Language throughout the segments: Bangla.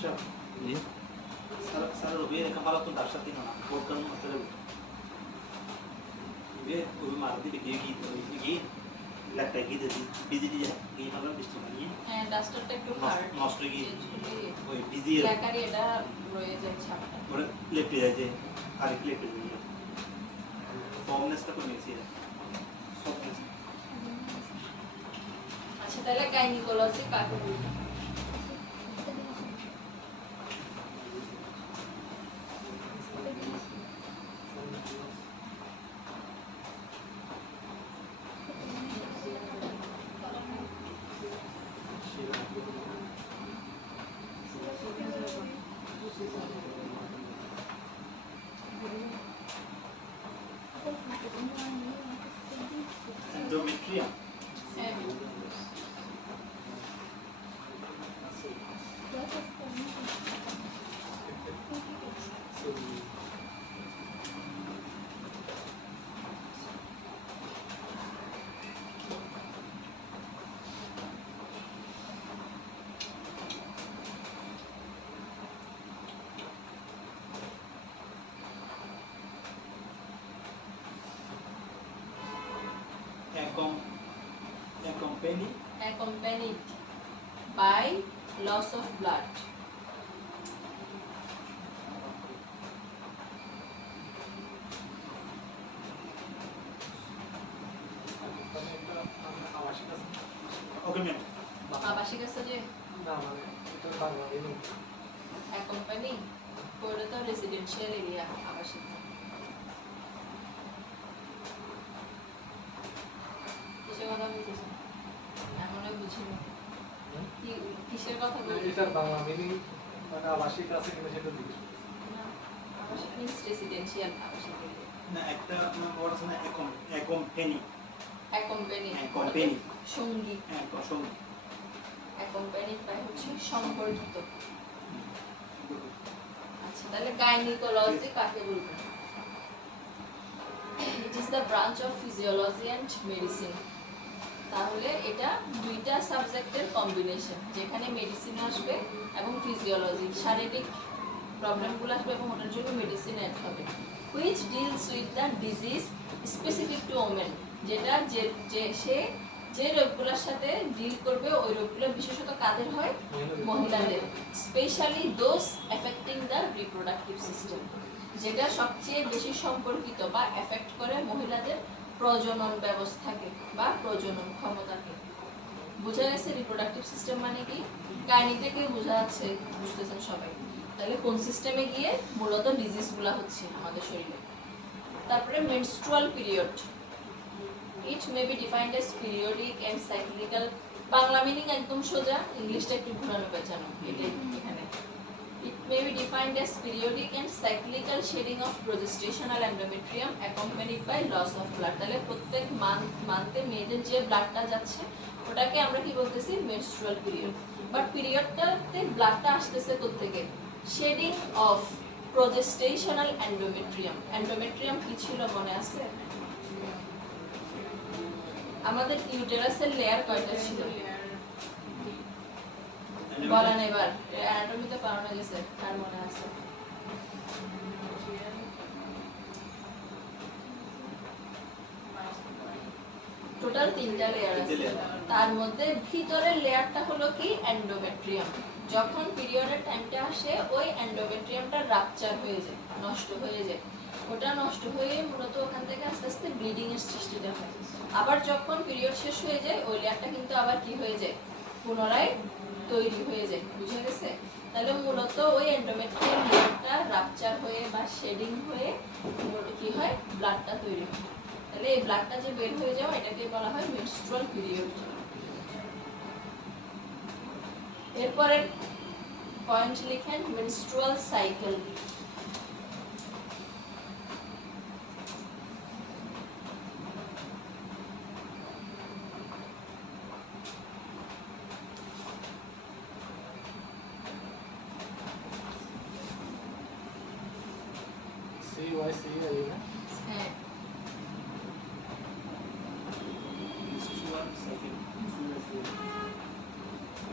जी Sara lo viene kepala tuh dasar di mana? Bukan masalah. Dia udah marah di gigi, लगता है कि बिजली है कि मतलब डिस्ट्रीब्यूशन হ্যাঁ ডাস্টারটা একটু হার্ড নষ্ট হয়ে গিয়ে ওই বিজি লেখারি এটা রয়ে যায় ছাপটা ওরা লেপটে যায় যে আর কি লেপটে যায় ফর্মনেসটা কমে গেছে সফটনেস আচ্ছা তাহলে গাইনিকোলজি কাকে বলবো endometrium হ্যাঁ accompanied by loss of blood okay ma'am আবাসিক আছে যে না মানে এটা বাংলা নেই accompany পড়লে তো রেসিডেন্সিয়াল এরিয়া আবাসিক কিসের কথা বলতেছ এমন বুঝিনি কি কিসের কথা বলছিস এটার বাংলা মিনিং মানে আবাসিক আছে কিনা সেটা জিজ্ঞেস না আবাসিক মিন্স রেসিডেন্সিয়াল আবাসিক এরিয়া না একটা আপনার ওয়ার্ড আছে না accompany accompany সঙ্গী সঙ্গী accompanied by হচ্ছে সম্পর্কিত আচ্ছা তাহলে গাইনিকোলজি কাকে বলবো it is the branch of physiology and medicine তাহলে এটা দুইটা সাবজেক্টের কম্বিনেশন যেখানে মেডিসিন আসবে এবং ফিজিওলজি শারীরিক প্রবলেমগুলো আসবে এবং ওটার জন্য মেডিসিন অ্যাড হবে which deals with the disease specific to women যেটা যে সে যে রোগগুলোর সাথে ডিল করবে ওই রোগগুলো বিশেষত কাদের হয় মহিলাদের specially those affecting the reproductive system যেটা সবচেয়ে বেশি সম্পর্কিত বা এফেক্ট করে মহিলাদের প্রজনন ব্যবস্থাকে বা প্রজনন ক্ষমতাকে বোঝা গেছে রিপ্রোডাক্টিভ সিস্টেম মানে কি গাইনি থেকে বোঝা যাচ্ছে বুঝতেছেন সবাই তাহলে কোন সিস্টেমে গিয়ে মূলত ডিজিজগুলো হচ্ছে আমাদের শরীরে তারপরে menstrual period It may be defined as periodic and cyclical Bangla meaning একদম সোজা ইংলিশটা একটু ঘোরানো পেঁচানো এটাই এখানে It may be defined as periodic and cyclical shedding of progesterone endometrium accompanied by loss of blood তাহলে প্রত্যেক মান্থে মেয়েদের যে ব্লাডটা যাচ্ছে ওটাকে আমরা কি বলতেছি মেনস্ট্রুয়াল পিরিয়ড বাট পিরিয়ডটাতে ব্লাডটা আসতেছে কোত্থেকে শেডিং অফ প্রজেস্টেশনাল এন্ডোমেট্রিয়াম কি ছিল মনে আছে আমাদের ইউটেরাসের লেয়ার কয়টা ছিল বলেন এবার অ্যানাটমিতে পড়ানো গেছে আর মনে আছে টোটাল 3টা লেয়ার আছে তার মধ্যে ভিতরের লেয়ারটা হলো কি এন্ডোমেট্রিয়াম যখন পিরিয়ডের টাইমটা আসে ওই এন্ডোমেট্রিয়ামটা রাপচার হয়ে যায় নষ্ট হয়ে যায় ওটা নষ্ট হয়ে মূলত ওখান থেকে আস্তে আস্তে ব্লিডিং এর সৃষ্টিটা হয় আবার যখন পিরিয়ড শেষ হয়ে যায় ওই লেয়ারটা কিন্তু আবার কি হয়ে যায় পুনরায় তৈরি হয়ে যায় বুঝা গেছে তাহলে মূলত ওই এন্ডোমেট্রিয়াম লেয়ারটা রাপচার হয়ে বা শেডিং হয়ে কি হয় ব্লাডটা তৈরি হয় তাহলে এই ব্লাডটা যে বের হয়ে যাওয়া এটাকে বলা হয় মেনস্ট্রুয়াল পিরিয়ড এরপরে পয়েন্ট লিখেন মেনস্ট্রুয়াল সাইকেল CYC है ना হ্যাঁ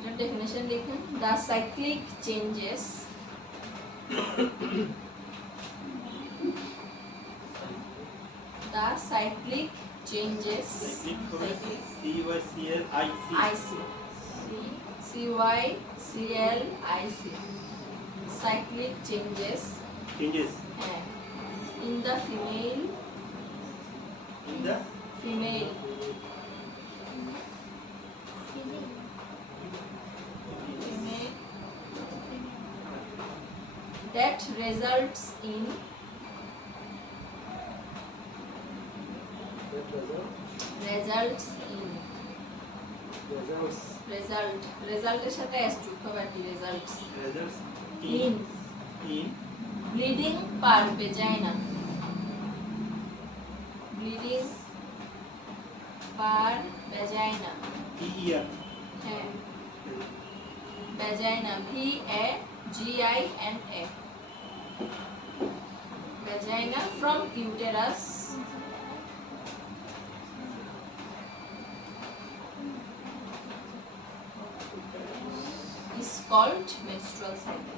এটা ডেফিনেশন লিখেন the cyclic changes the cyclic changes CYCLIC cyclic changes in the female that results in রেজাল্টের সাথে এস যুক্ত হবে কি results in bleeding per vagina হ্যাঁ vagina VAGINA vagina from uterus is called menstrual cycle.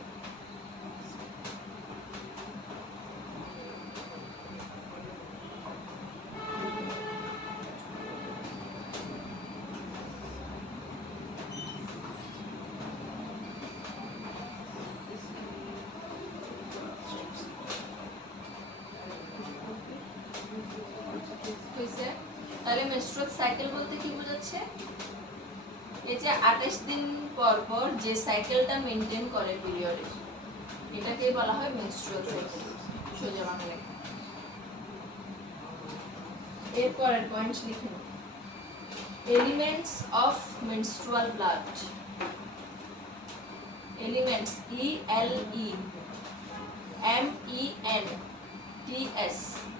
তাহলে মেনস্ট্রুয়াল সাইকেল বলতে কি বোঝাচ্ছে এই যে 28 দিন পর পর যে সাইকেলটা মেইনটেইন করে পিরিয়ডের এটাকে বলা হয় মেনস্ট্রুয়াল সাইকেল সোজা বাংলায় এরপরের পয়েন্ট লিখুন elements of menstrual blood elements ELEMENTS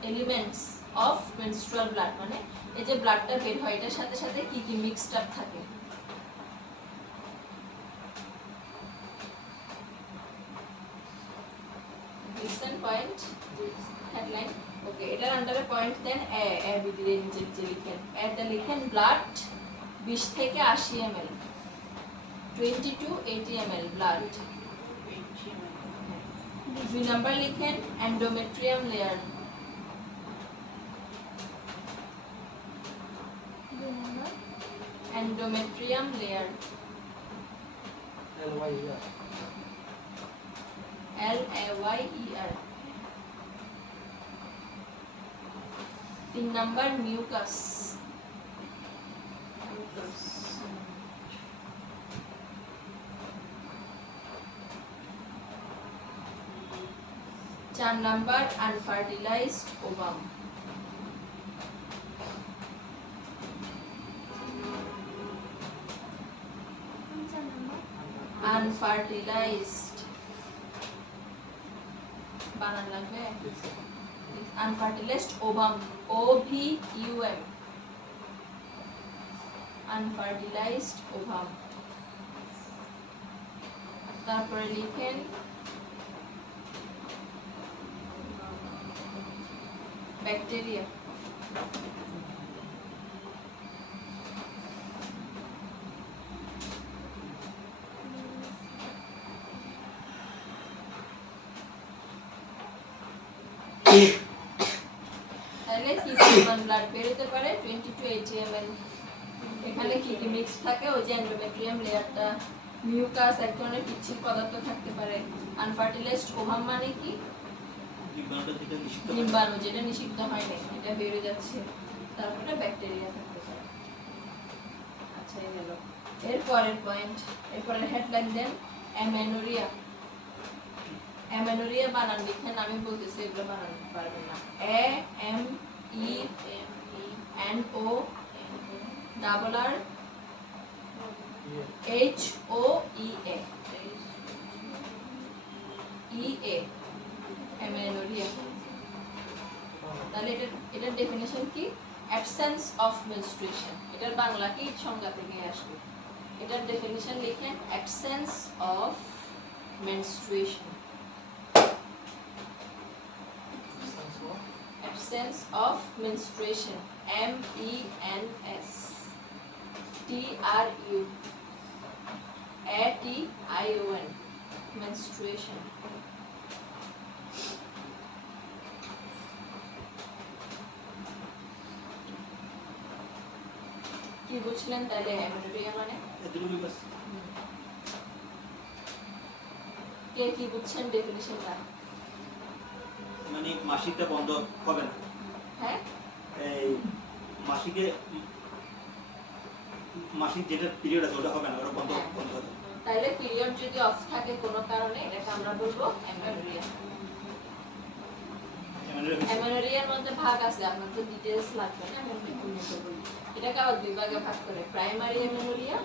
elements of menstrual blood মানে এই যে ব্লাডটা বের হয় এটার সাথে সাথে কি কি মিক্সড আপ থাকে লিসেন পয়েন্ট হেডলাইন ওকে এটার আন্ডারে পয়েন্ট দেন এ বিদিরে নিচে লিখেন এতে লিখেন ব্লাড 20 থেকে 80 ml 20 to 80 ml blood 2 number লিখেন endometrium layer endometrium layer LAYER 3 number mucus 4 number unfertilized ovum unfertilized বানান লাগবে unfertilized ovum OVUM unfertilized ovum তারপরে লিখেন ব্যাকটেরিয়া তাহলে কি পরিমাণ ব্লাড বের হতে পারে 20 to 80 ml এখানে কি কি মিক্স থাকে ওই যে এন্ডোমেট্রিয়াম লেয়ারটা মিউকাস এক ধরনের পিচ্ছিল পদার্থ থাকতে পারে আনফার্টিলাইজড ওভাম মানে কি ডিম্বাণু যেটা নিষিদ্ধ হয় না এটা বের হয়ে যাচ্ছে তারপরে ব্যাকটেরিয়া থাকতে পারে আচ্ছা এই হলো এরপরের পয়েন্ট এরপরের হেডলাইন দেন অ্যামেনোরিয়া অ্যামেনোরিয়া বানান লিখেন আমি বলতেছি এগুলো বানান পারবেন না AMENORRHOEA অ্যামেনোরিয়া তাহলে এটার ডেফিনিশন কি অ্যাবসেন্স অফ মেনস্ট্রুয়েশন এটার বাংলা কি সংজ্ঞা থেকে আসবে এটার ডেফিনিশন লিখেন absence of menstruation absence of menstruation MENSTRUATION menstruation. কি বুঝলেন তাহলে অ্যামেনোরিয়া মানে? এতটুকুই বাস। কে কি বুঝছেন ডেফিনিশনটা? মানে মাসিকটা বন্ধ হবে না, হ্যাঁ, এই মাসিকে মাসিক যেটা পিরিয়ড আছে ওটা হবে না, ওটা বন্ধ বন্ধ হবে। তাহলে পিরিয়ড যদি অফ থাকে কোনো কারণে এটাকে আমরা বলবো অ্যামেনোরিয়া। অ্যামেনোরিয়ার মধ্যে ভাগ আছে, আপনার তো ডিটেইলস লাগবে না, আমি আপনাকে বলি। এটাকে আবার দুই ভাগে ভাগ করে, primary amenorrhoea,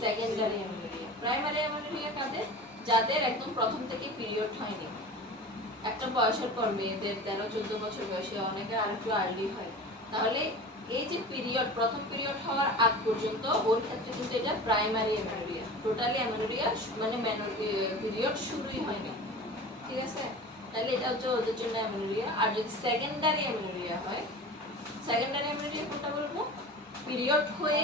secondary amenorrhoea. Primary amenorrhoea কাদের? যাদের একদম প্রথম থেকে পিরিয়ড হয়নি। একটা বয়সের পর মেয়েদের 13-14 বছর বয়সে, অনেকের আরেকটু আর্লি হয়। তাহলে এই যে পিরিয়ড, প্রথম পিরিয়ড হওয়ার আগ পর্যন্ত ওর ক্ষেত্রে কিন্তু এটা প্রাইমারি অ্যামেনোরিয়া। টোটালি অ্যামেনোরিয়া মানে পিরিয়ড শুরুই হয়নি, ঠিক আছে? তাহলে এটা হচ্ছে ওদের জন্য অ্যামেনোরিয়া। আর যদি সেকেন্ডারি অ্যামেনোরিয়া হয়, সেকেন্ডারি অ্যামেনোরিয়া কোনটা বলবো? পিরিয়ড হয়ে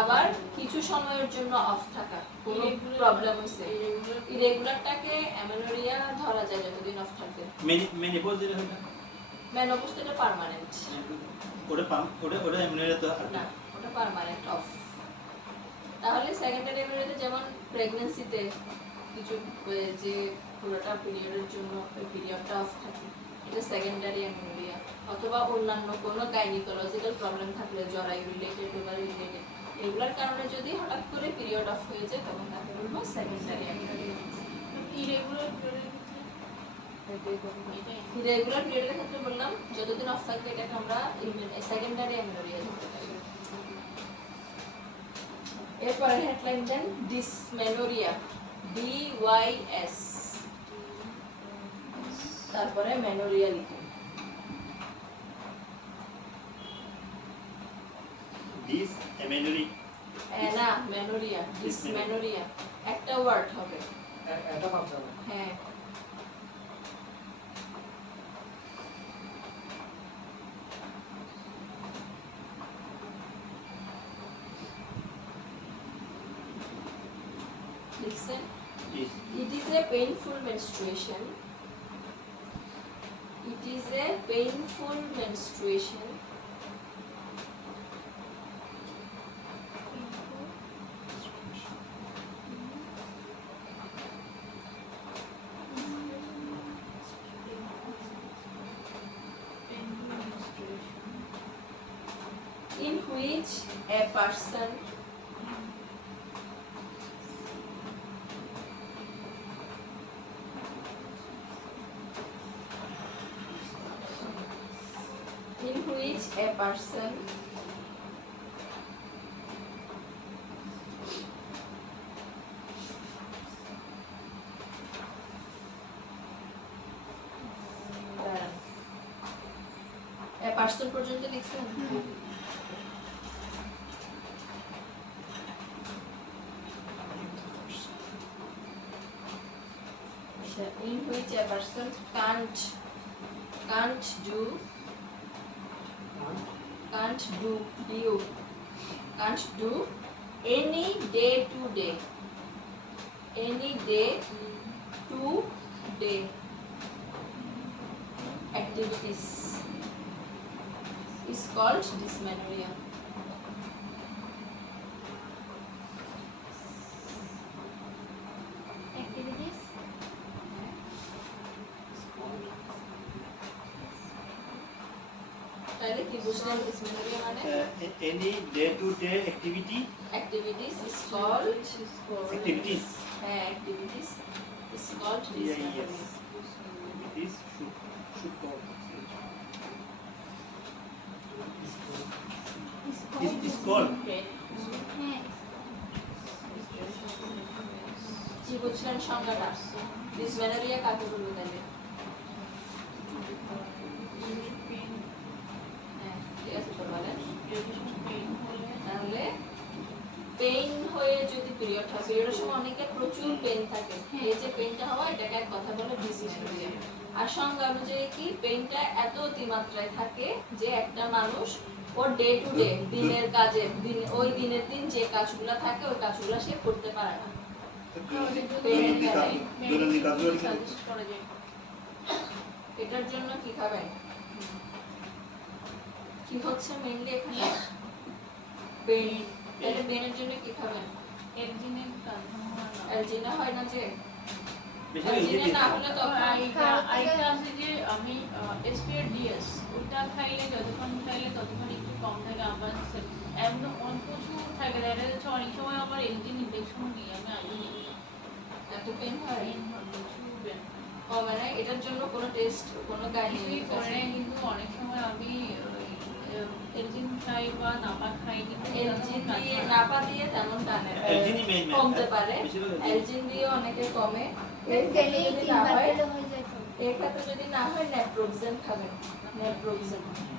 আবার কিছু সময়ের জন্য অফ থাকা, কোনো প্রবলেম হইছে, ইরেগুলারটাকে অ্যামেনোরিয়া ধরা যায় যতদিন অফ থাকবে। মেনোপজ যেটা হয় না, মেনোপজ তো এটা পার্মানেন্ট ওটা এমনিতে তো না, ওটা পার্মানেন্ট অফ। তাহলে সেকেন্ডারি অ্যামেনোরিয়াতে যেমন প্রেগন্যান্সিতে কিছু যে পুরোটা পিরিয়ডের জন্য ওই পিরিয়ডটা অফ থাকে, এটা সেকেন্ডারি অ্যামেনোরিয়া। অথবা অন্যান্য কোনো গাইনিকোলজিক্যাল প্রবলেম থাকলে, জরায়ু রিলেটেড, ওভারি রিলেটেড, এগুলোর কারণে যদি হঠাৎ করে পিরিয়ড অফ হয়ে যায়, তখন তাকে বলবো সেকেন্ডারি অ্যামেনোরিয়া। ইরেগুলার পিরিয়ডের ক্ষেত্রে বললাম যতদিন অফ থাকবে এটাকে আমরা সেকেন্ডারি অ্যামেনোরিয়া ধরতে পারি। এরপরে হেডলাইন দেন ডিসমেনোরিয়া, DYS, তারপরে মেনোরিয়া লিখুন। ডিস এমেনোরি না, মেনোরিয়া, ডিসমেনোরিয়া একটা ওয়ার্ড হবে। এটা মাত্র না। হ্যাঁ, listen. It is a painful menstruation. It is a painful menstruation. In which a person person পর্যন্ত লিখছেন? In which a person can't do any day to day activities is called dysmenorrhea. Activities? তাহলে কি বুঝলেন dysmenorrhea মানে? Any day to day activity Activities is called activities activities is called dysmenorrhea. activities should call is called হ্যাঁ। কি বুঝলেন সংজ্ঞাটা? dysmenorrhea কাকে বলবো তাহলে? হ্যাঁ, ঠিক আছে, তো বলেন। তাহলে পেইন হয়ে যদি পিরিয়ড হয়, পিরিয়ডের সময় অনেকের প্রচুর পেইন থাকে, এই যে পেইনটা হওয়া এটাকে এক কথা বলে ডিসমেনোরিয়া। আর সংজ্ঞা অনুযায়ী কি, পেইনটা এত অতিমাত্রায় থাকে যে একটা মানুষ ওর ডে টু ডে দিনের কাজে ওই দিনের দিন যে কাজগুলো থাকে ওই কাজগুলো সে করতে পারে না। দৈনন্দিন কাজগুলো সাজেস্ট করা যায়। এটার জন্য কি খাবেন? কি হচ্ছে মেইনলি এখানে পেন, তাহলে পেনের জন্য কি খাবেন? এলজিনের কাজ হয় না। অ্যালজিনা হয় না যে, বেশি অ্যালজিনা না হলে তখন আইটা আছে যে আমি এসপিআরডিএস ওটা খাইলে যতক্ষণ খাইলে ততক্ষণ একটু কম থাকে। আবার একদম অল্প প্রচুর থাকে, দেখা যাচ্ছে অনেক সময় আবার এলজিন ইনজেকশন নিই আমি আগে নিই। এত পেন হয় পেন হয়, প্রচুর পেন হয়। ও মানে এটার জন্য কোনো টেস্ট, কোনো কিছুই করে নাই, কিন্তু অনেক সময় আমি এলজিন খাই বা নাপা খাই, কিন্তু এলজিন দিয়ে নাপা দিয়ে তেমন টানে এলজিনই মেইন কমতে পারে, বেশিরভাগ এলজিন দিয়ে অনেকে কমে। এর ক্ষেত্রে গেলেই যদি না তিনবার হয়, খেলে হয়ে যায় তো। এর ক্ষেত্রে যদি না হয় নেপ্রোক্সেন খাবেন, নেপ্রোক্সেন। এলজিনি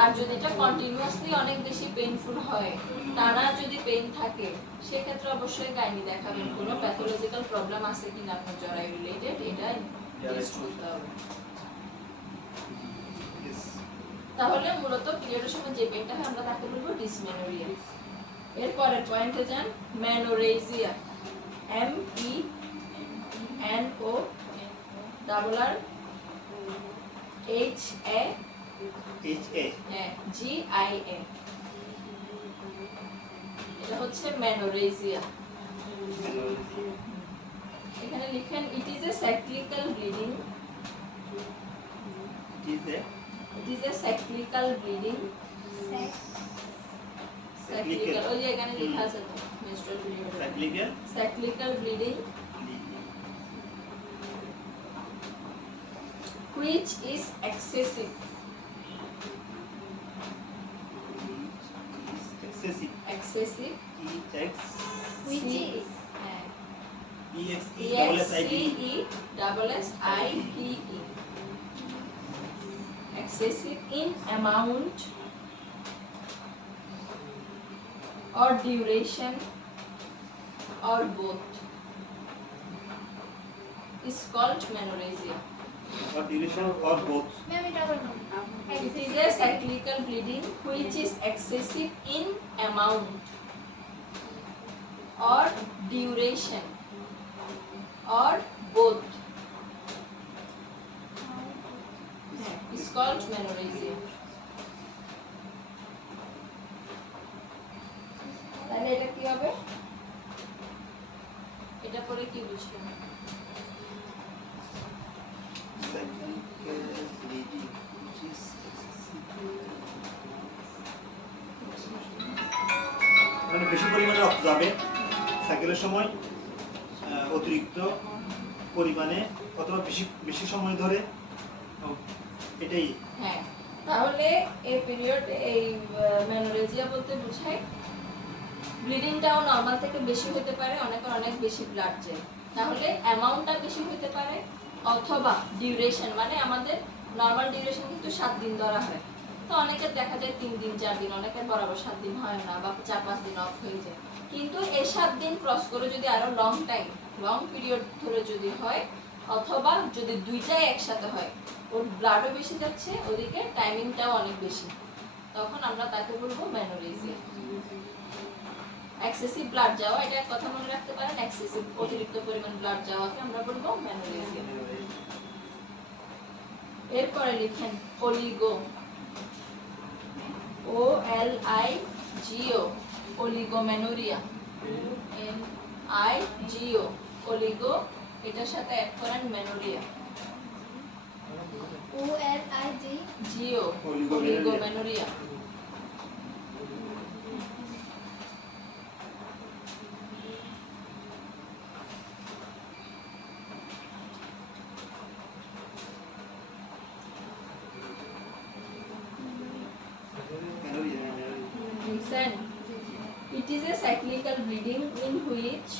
আর যদি এটা কন্টিনিউয়াসলি অনেক বেশি পেইনফুল হয়, টানা যদি পেইন থাকে, সেক্ষেত্রে অবশ্যই গাইনি দেখাবেন। কোনো প্যাথোলজিক্যাল প্রবলেম আছে কিনা আপনার জরায়ু রিলেটেড, এটা টেস্ট করতে হবে। তাহলে মূলত পিরিয়ডের সময় যে পেইনটা হয় আমরা তাকে বলবো ডিসমেনোরিয়া। এরপরের পয়েন্টে যান, menorrhagia. M E N O double R H A G I A, এটা হচ্ছে মেনোরেজিয়া। এখানে লিখেন it is a cyclical bleeding, it is a cyclical bleeding, cyclical ওই যে এখানে লেখা আছে তো menstrual period, cyclical bleeding which is excessive, excessive Which is excessive in amount or duration or both is called menorrhagia. or duration or both. Ma'am এটা বলুন। It is a cyclical bleeding which is excessive in amount or duration or both is called menorrhagia. তাহলে এটা কি হবে? এটা পরে কি বুঝবেন? মানে বেশি পরিমাণে রক্ত যাবে সাইকেলের সময়, অতিরিক্ত পরিমাণে অথবা বেশি বেশি সময় ধরে, এটাই। হ্যাঁ, তাহলে এই পিরিয়ড, এই মেনোরেজিয়া বলতে বোঝায় ব্লিডিংটাও নরমাল থেকে বেশি হতে পারে, অনেকের অনেক বেশি ব্লাড যায়। তাহলে অ্যামাউন্টটা বেশি হতে পারে, অথবা ডিউরেশন, মানে আমাদের নরমাল ডিউরেশন কিন্তু 7 দিন ধরা হয়, তো অনেকের দেখা যায় 3 দিন 4 দিন, অনেকের বরাবর 7 দিন হয় না বা 4-5 দিন অফ হয়ে যায়। কিন্তু এই 7 দিন ক্রস করে যদি আরো লং টাইম, লং পিরিয়ড ধরে যদি হয়, অথবা যদি দুইটাই একসাথে হয়, ওর ব্লাডও বেশি যাচ্ছে, ওদিকে টাইমিংটাও অনেক বেশি, তখন আমরা তাকে বলবো মেনোরেজিয়া। এক্সেসিভ ব্লাড যাওয়া, এটা এক কথা মনে রাখতে পারেন, এক্সেসিভ অতিরিক্ত পরিমাণ ব্লাড যাওয়াকে আমরা বলবো মেনোরেজিয়া। এরপরে লিখেন oligo, O L I G O, oligomenorrhoea, N I G O, oligo, এটার সাথে অ্যাড করেন menorrhoea, OLIG G O, oligomenorrhoea. Listen, it is a cyclical bleeding in which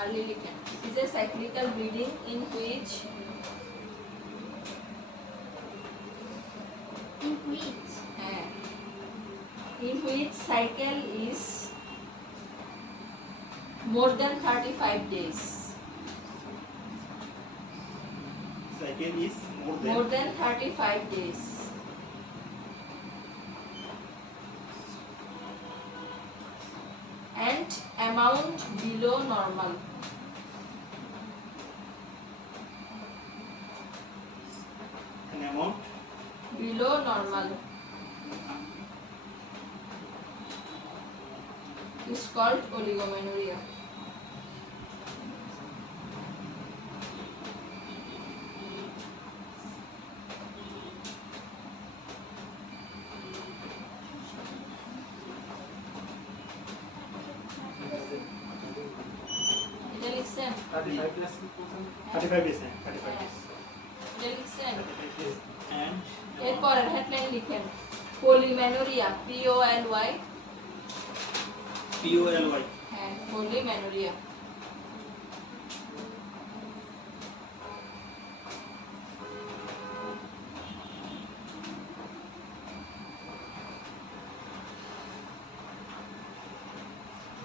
early lichen. It is a cyclical bleeding in which cycle is more than 35 days. Cycle is More than 35 days. amount below normal. An amount Below normal is called oligomenorrhea. এটা লিখছেন? 35 plus কি বলছেন? 35 days, 35 days. এটা লিখছেন? 35 days and এরপরের হেডলাইন লিখেন পলিমেনোরিয়া, POLY, POLY. হ্যাঁ পলিমেনোরিয়া।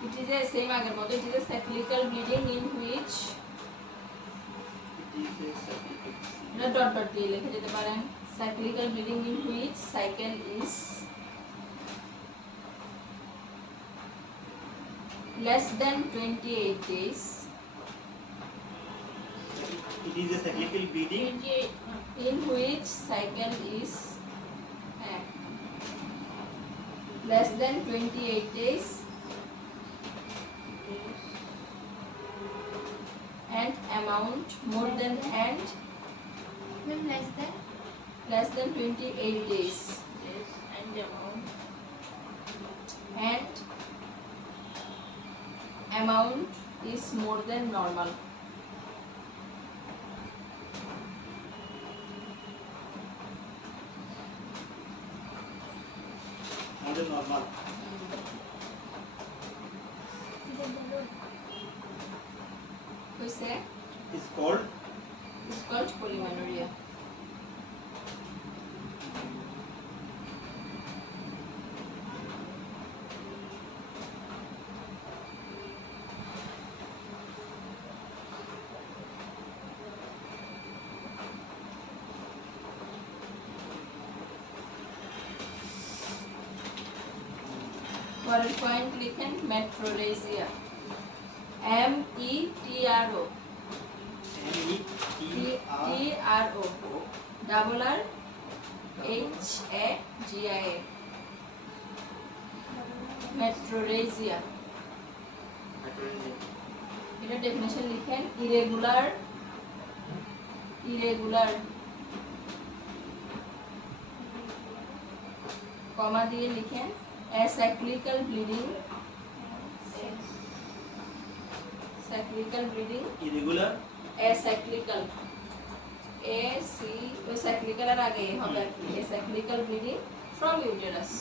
It is a same আগের মতো, it is a cyclical bleeding in which It is a certificate. এটা ডট ডট দিয়ে লিখে দিতে পারেন, cyclical bleeding in which cycle is less than 28 days, It is a cyclical bleeding 28 in which cycle is less than 28 days and amount more than and less than 28 days days and amount and amount is more than normal. more than normal. হইছে Is called is called polymenorrhea. পরের পয়েন্ট লিখেন মেট্রোরেজিয়া, METRO, TRO, ডাবল আর HAGIA, মেট্রোরেজিয়া। এটা ডেফিনেশন লিখেন ইরেগুলার কমা দিয়ে লিখেন acyclical bleeding irregular acyclical AC ওই cyclical এর আগে হবে আর কি acyclical bleeding from uterus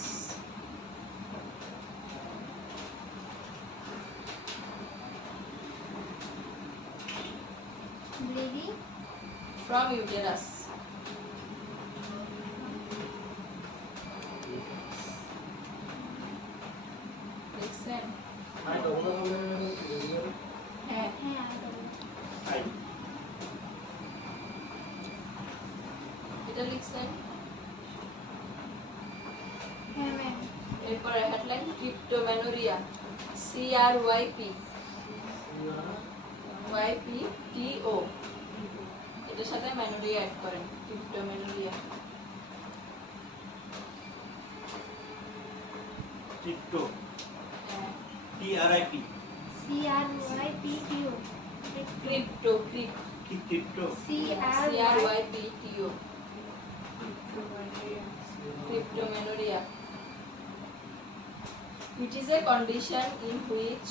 from uterus লিখছেন I double হলে regular হ্যাঁ I এটা লিখছেন এরপরে হেডলাইন ক্রিপ্টোমেনোরিয়া CRYP YPTO এটার সাথে মেনোরিয়া অ্যাড করেন ক্রিপ্টোমেনোরিয়া crypto TRIP crypto crypto CRYPTO cryptomenorrhea. It is a condition in which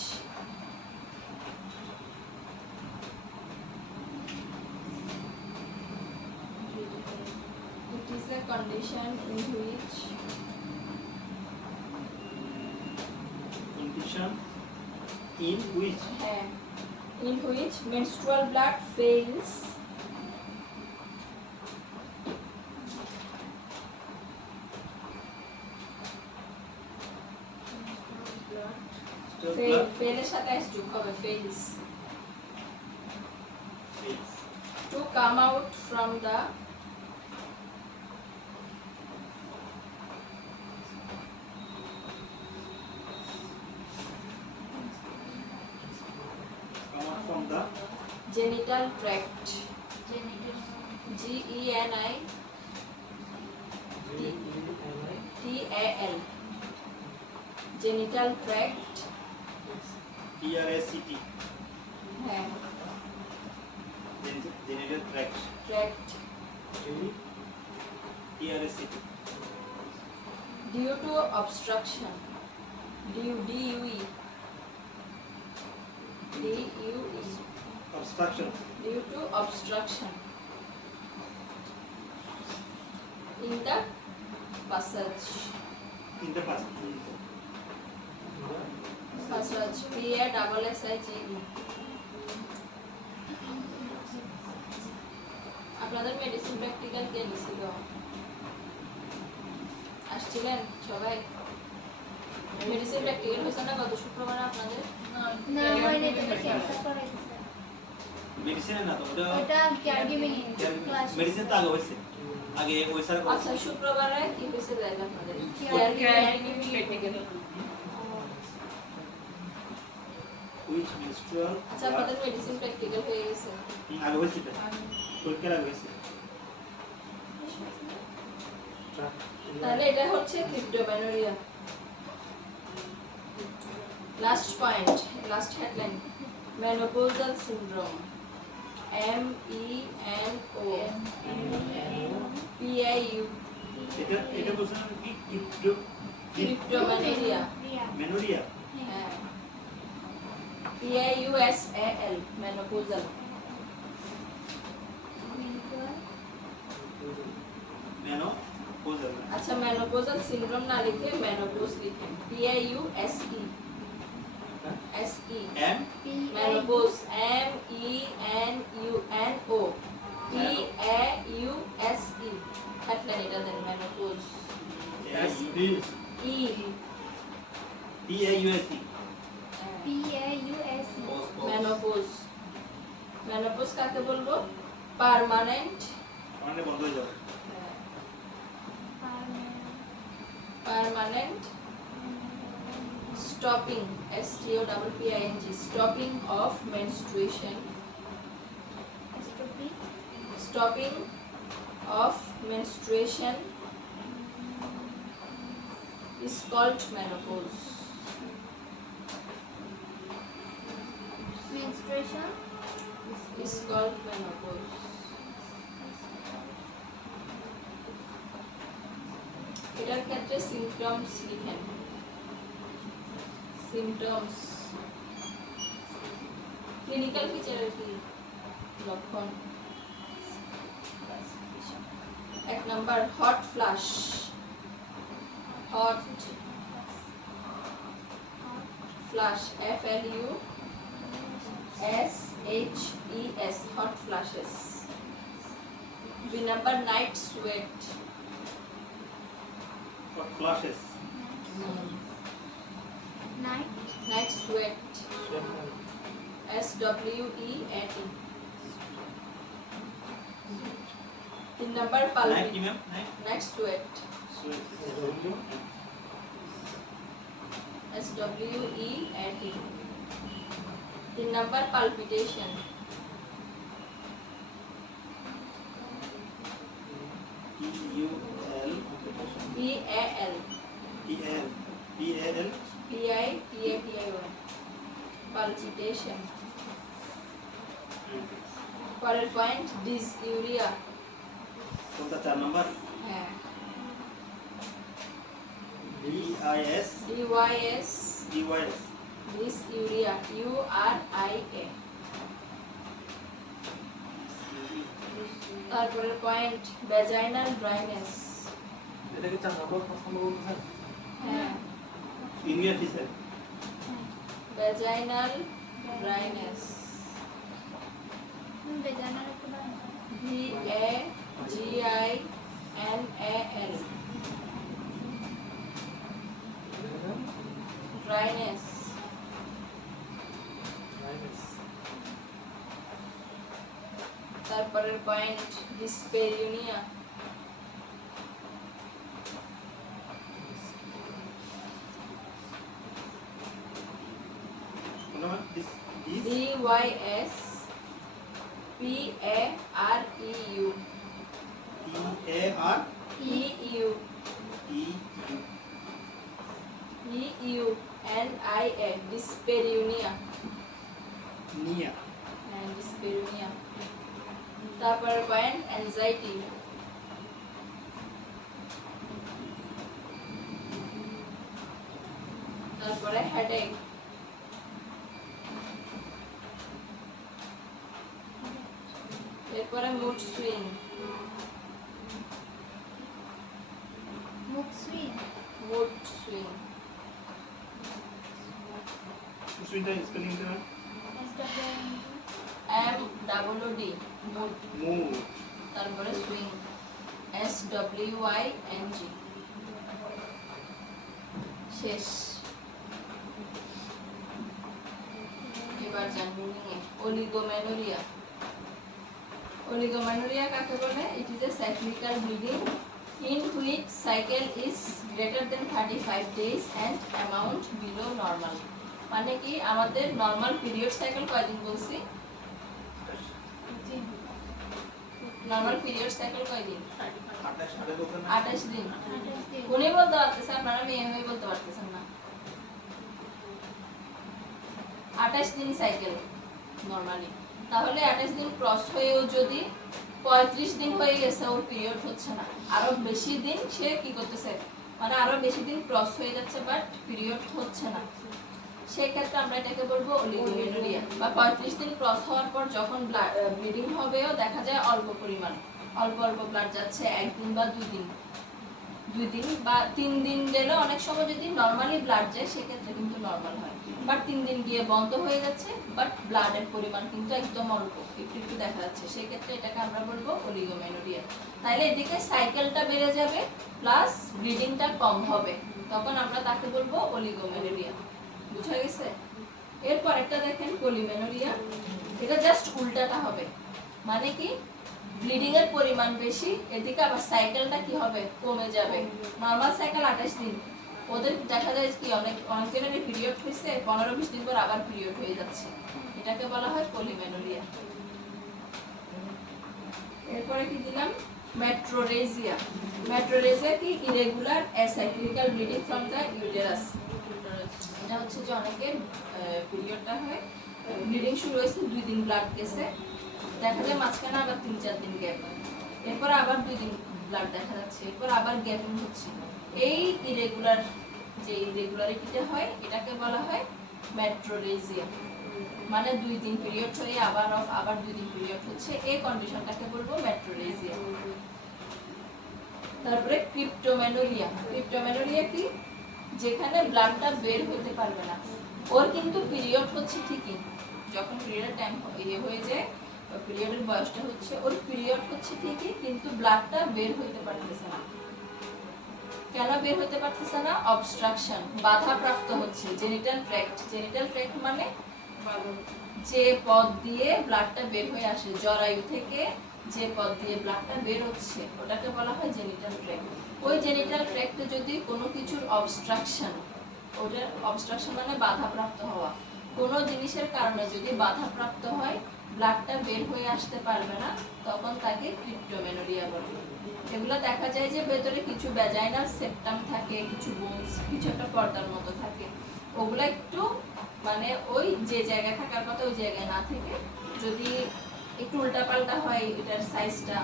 condition in which menstrual blood fails fail এর সাথে s যোগ হবে fails to come out from the the genital tract, Genital. GENITAL, genital tract, TRACT হ্যাঁ genital tract tract, TRACT due to obstruction, DUE, obstruction due to obstruction in the passage, in the past passage, PASSAGE. আপনাদের মেডিসিন প্র্যাকটিক্যাল কে নিছিল? আসছিলেন সবাই? মেডিসিন প্র্যাকটিক্যাল হয়েছে না গত শুক্রবারে আপনাদের? না হয়নি, তুমি ক্যান্সেল করে দিছো। মেডিসিন না তো ওটা কেয়ার গিভিং ক্লাস। মেডিসিন তো আগে হয়েছে আগে ওই স্যার আচ্ছা শুক্রবারে কি হয়েছে দেখেন আপনাদের? which menstrual আচ্ছা আপনাদের মেডিসিন প্র্যাকটিক্যাল হয়ে গেছে। আগে হয়েছে পরীক্ষার আগে হয়েছে তাহলে এটা হচ্ছে cryptomenorrhoea. Last point, last headline, menopausal syndrome, MENO PIU, এটা বলছিলাম কি ক্রিপ্টোমেনোরিয়া, মেনোরিয়া হ্যাঁ PIUSAL, মেনোপজাল। মেনো পোজাল আচ্ছা মেনোপজাল সিনড্রোম না লিখে মেনোপজ লিখেন, PIUSE SE, M menopause, MENUNO PAUSE, headline এটা দেন menopause, E PAUSE PAUSE menopause, menopause কাকে বলবো? পার্মানেন্ট, মানে বন্ধ হয়ে যাবে permanent stopping, STOPPING, stopping of menstruation, stopping of menstruation is called menopause. menstruation Is called menopause. এটার ক্ষেত্রে symptoms লিখেন, symptoms, clinical feature কি লক্ষণ? এক number hot flush, hot flush, FLUSHES, hot flushes. দুই number night sweat, What flashes night night sweat, SWEAT. তিন নাম্বার নাইট কি palpit, ma'am night night sweat, sweat SWEAT. তিন number palpitation, PUL PAL, PAL PIPAPIY, palpitation. পরের পয়েন্ট dysuria, কোনটা 4 নাম্বার হ্যাঁ DIS DYS, DYS dysuria, URIA. তারপরের পয়েন্ট vaginal dryness, এটাকে 4 নম্বর 5 নম্বর বলতেছেন হ্যাঁ ইন্ডিয়া ফিসার vaginal dryness, বেজানার একটু বানাও। VAGINAL, dryness. তারপরের পয়েন্ট dyspaunia, কোনটা is DYS PAREU PAREU EU EUNIA dyspareunia নিয়া dyspareunia তারপরে পয়েন্ট অ্যাংজাইটি তারপরে হেডেক এরপরে মুড সুইং মুখ সুইং মুড সুইং সুইংটা স্পেলিং টা MWD মুড মুড তারপরে সুইং SWING শেষ এবার জানবো নিয়ে অলিগোমেনোরিয়া অলিগোমেনোরিয়া কাকে বলে? ইট is a cyclical bleeding in which cycle is greater than 35 days and amount below normal মানে কি আমাদের নরমাল পিরিয়ড সাইকেল কয়দিন বলছি? নরমাল পিরিয়ড সাইকেল কয়দিন? 28 দিন। কোনে বলতে পারতেছেন আপনারা? মেয়ে হয়ে বলতে পারতেছেন না। 28 দিন সাইকেল নরমালি। তাহলে 28 দিন ক্রস হয়েও যদি 35 দিন হয়ে গেছে ওর পিরিয়ড হচ্ছে না, আরো বেশি দিন সে কি করতেছে, মানে আরো বেশি দিন ক্রস হয়ে যাচ্ছে বাট পিরিয়ড হচ্ছে না, সেই ক্ষেত্রে আমরা এটাকে বলবো অলিগোমেনোরিয়া। বা 35 দিন ক্রস হওয়ার পর যখন ব্লিডিং হবেও দেখা যায় অল্প পরিমাণ, অল্প অল্প ব্লাড যাচ্ছে, একদিন বা দুই দিন বা 3 দিন গেলে অনেক সময় যদি নরমালি ব্লাড যায় সেক্ষেত্রে কিন্তু নরমাল হয়, বাট 3 দিন গিয়ে বন্ধ হয়ে যাচ্ছে বাট ব্লাডের পরিমাণ কিন্তু একদম অল্প, একটু একটু দেখা যাচ্ছে, সেক্ষেত্রে এটাকে আমরা বলবো অলিগোমেনোরিয়া। তাইলে এদিকে সাইকেলটা বেড়ে যাবে প্লাস ব্লিডিংটা কম হবে, তখন আমরা তাকে বলবো অলিগোমেনোরিয়া। বুঝা গেছে? এরপর একটা দেখেন পলিমেনোরিয়া, এটা জাস্ট উল্টাটা হবে, মানে কি ব্লিডিং এর পরিমাণ বেশি, এদিকে আবার সাইকেলটা কি হবে, কমে যাবে। নরমাল সাইকেল 28 দিন, ওদের দেখা যায় কি অনেক জনের পিরিয়ড হইছে 15-20 দিন পর আবার পিরিয়ড হয়ে যাচ্ছে, এটাকে বলা হয় পলিমেনোরিয়া। এরপরে কি দিলাম? মেট্রোরেজিয়া। মেট্রোরেজিয়া কি irregular acyclical bleeding from the uterus. এটা হচ্ছে যে অনেকের পিরিয়ডটা হয়, ব্লিডিং শুরু হয়েছে 2 দিন ব্লাড গেছে, দেখা যায় মাঝখানে আবার 3-4 দিন গ্যাপ, এরপর আবার 2 দিন ব্লাড দেখা যাচ্ছে, এরপর আবার গ্যাপিং হচ্ছে। এই ইরেগুলার যে ইরেগুলারিটিটা হয় এটাকে বলা হয় মেট্রোরেজিয়া, মানে 2 দিন পিরিয়ড হয়ে আবার অফ, আবার 2 দিন পিরিয়ড হচ্ছে, এই কন্ডিশনটাকে বলবো মেট্রোরেজিয়া। তারপরে ক্রিপ্টোমেনোরিয়া। ক্রিপ্টোমেনোরিয়া কি? যেখানে ব্লাডটা বের হতে পারবে না, ওর কিন্তু পিরিয়ড হচ্ছে ঠিকই, যখন পিরিয়ডের টাইম হয়ে যায়, পিরিয়ডের বয়সটা হচ্ছে, ওর পিরিয়ড হচ্ছে ঠিকই কিন্তু ব্লাডটা বের হইতে পারতেছে না। কেন বের হতে পারতেছে না? অবস্ট্রাকশন, বাধাপ্রাপ্ত হচ্ছে। জেনিটাল ট্র্যাক্ট, জেনিটাল ট্র্যাক্ট মানে যে পথ দিয়ে ব্লাডটা বের হয়ে আসে, জরায়ু থেকে যে পথ দিয়ে ব্লাডটা বের হচ্ছে ওটাকে বলা হয় জেনিটাল ট্র্যাক্ট। ওই জেনিটাল ট্র্যাক্টে যদি কোনো কিছুর অবস্ট্রাকশন, ওটার অবস্ট্রাকশন মানে বাধাপ্রাপ্ত হওয়া, কোনো জিনিসের কারণে যদি বাধাপ্রাপ্ত হয়, ব্লাডটা বের হয়ে আসতে পারবে না, তখন তাকে ক্রিপ্টোমেনোরিয়া বলে। এগুলো দেখা যায় যে ভেতরে কিছু ভ্যাজাইনাল সেপ্টাম থাকে, কিছু বোনস, কিছু একটা পর্দার মতো থাকে, ওগুলো একটু মানে ওই যে জায়গায় থাকার কথা ওই জায়গায় না থেকে যদি একটু উল্টাপাল্টা হয় এটার সাইজটা,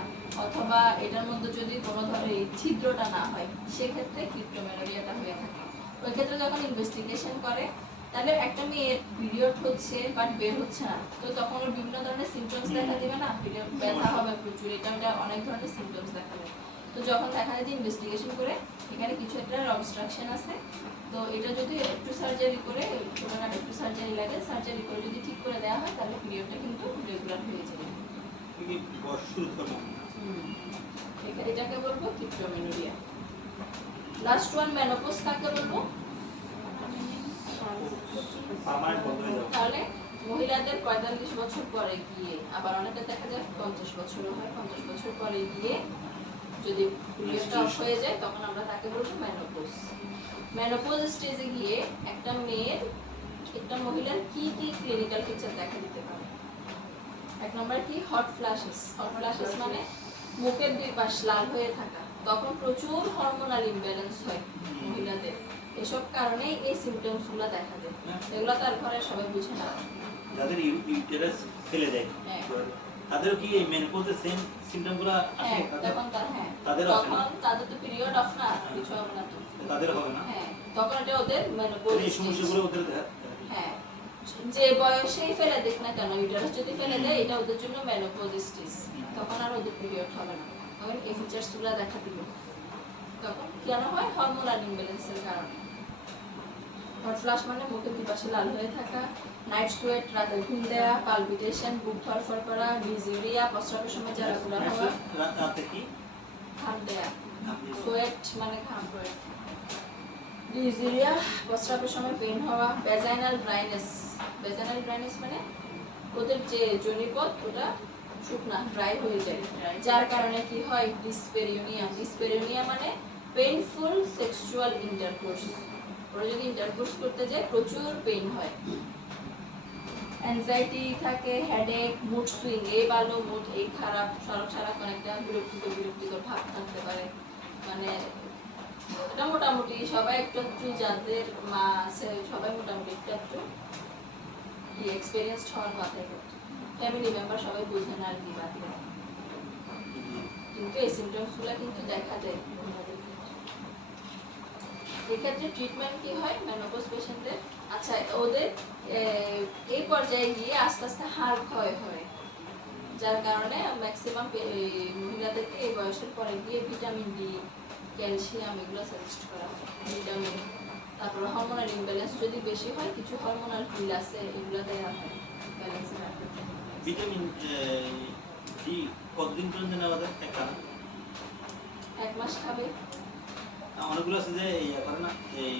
অথবা এটার মধ্যে যদি কোনো ধরনের ছিদ্রটা না হয়, সেক্ষেত্রে ক্রিপ্টোমেনোরিয়াটা হয়ে থাকে। ওই ক্ষেত্রে যখন ইনভেস্টিগেশন করে, তাহলে একটা মেয়ের পিরিয়ড হচ্ছে বাট বের হচ্ছে না, তো তখন ওর বিভিন্ন ধরনের সিমটমস দেখা দিবে না, পিরিয়ড ব্যথা হবে প্রচুর, এটা অনেক ধরনের সিমটমস দেখা দেয়। তো যখন দেখা যায় যে ইনভেস্টিগেশন করে এখানে কিছু একটা অবস্ট্রাকশন আছে, তো এটা যদি একটু সার্জারি করে, ছোটখাটো একটু সার্জারি লাগে, সার্জারি করে যদি ঠিক করে দেওয়া হয় তাহলে পিরিয়ডটা কিন্তু রেগুলার হয়ে যাবে। এটাকে বলবো ক্রিপ্টোমেনোরিয়া। লাস্ট ওয়ান মেনোপজ কাকে বলবো? তাহলে মহিলাদের 45 বছর পরে গিয়ে, আবার অনেকে দেখা যায় 50 বছরও হয়, 50 বছর পরে গিয়ে যদি পিরিয়ডটা অফ হয়ে যায় তখন আমরা তাকে বলবো মেনোপজ। মেনোপজ স্টেজে গিয়ে একটা মেয়ের একটা মহিলার কি কি ক্লিনিক্যাল ফিচার দেখা দিতে পারে। এক নম্বর কি হট ফ্ল্যাশেস। হট ফ্ল্যাশেস মানে মুখের দুই পাশ লাল হয়ে থাকা, তখন প্রচুর হরমোনাল ইমব্যালেন্স হয় মহিলাদের। এসব কারণেই এই সিমটমসগুলো দেখা দেয়। এগুলো তার ঘরে সবাই বুঝে না। যাদের ইউটেরাস ফেলে দেয় হ্যাঁ। তাদেরও কি এই মেনোপজের সেম সিমটমগুলো আসে? হ্যাঁ, তখন তাদেরও আসে না? তখন তাদের তো পিরিয়ড অফ না, কিছু হবে না তো। তাদের হবে না? হ্যাঁ, তখন এটা ওদের মেনোপজ। এই সমস্যাগুলো ওদের হ্যাঁ, যে বয়সেই ফেলে দেখ না কেন, ইউটেরাস যদি ফেলে দেয় এটা ওদের জন্য মেনোপজ স্টেজ। তখন আর ওদের পিরিয়ড হবে না, তখন এই ফিচারসগুলো দেখা দিবে। তখন কেন হয়? হরমোনাল ইমব্যালেন্সের কারণে। হট ফ্লাশ মানে মুখের দুই পাশে লাল হয়ে থাকা, নাইট সোয়েট, রাতে ঘুম দেওয়া, পালপিটেশন, বুক ধরফর করা, ডিজিউরিয়া, প্রস্রাবের সময় জ্বালাপোড়া হওয়া, রাতে কি ঘাম দেয়া, ঘাম দিয়ে? সোয়েট মানে ঘাম, ডিজিউরিয়া, প্রস্রাবের সময় পেইন হওয়া, ভ্যাজাইনাল ড্রাইনেস। ভ্যাজাইনাল ড্রাইনেস মানে ওদের যে যোনিপথ ওটা শুকনা ড্রাই হয়ে যায়, যার কারণে কি হয়? ডিসপেরিউনিয়া। ডিসপেরিউনিয়া মানে পেইনফুল সেক্সুয়াল ইন্টারকোর্স। ওরা যদি ইন্টারকোর্স করতে যায় প্রচুর পেইন হয়। অ্যাংজাইটি থাকে, হেডেক, মুড সুইং, এই ভালো মুড এই খারাপ, সারাক্ষণ একটা বিরক্তিকর ভাব থাকতে পারে। মানে এটা মোটামুটি সবাই একটু একটু, যাদের মা আছে সবাই মোটামুটি একটু একটু এক্সপেরিয়েন্স হওয়ার মাথায় করতে। ফ্যামিলি মেম্বার সবাই বুঝে না আর কি বাকি, কিন্তু এই সিমটমসগুলো কিন্তু দেখা যায় মহিলাদের ক্ষেত্রে। এক্ষেত্রে ট্রিটমেন্ট কি হয় মেনোপজ পেশেন্টদের? আচ্ছা, ওদের এই পর্যায়ে গিয়ে আস্তে আস্তে হাড় ক্ষয় হয়, যার কারণে ম্যাক্সিমাম মহিলাদেরকে এই বয়সের পরে গিয়ে ভিটামিন ডি, ক্যালসিয়াম এগুলো সাজেস্ট করা হয়। ভিটামিন, তারপর হরমোনাল ইমব্যালেন্স যদি বেশি হয় কিছু হরমোনাল পিল আছে, এগুলো দেওয়া হয় ব্যালেন্সে রাখার জন্য। ভিটামিন ডি কতদিন পর্যন্ত নেওয়া যায়? একটা 1 মাস খাবে। অনেকগুলো আছে যে ইয়ে করে না, এই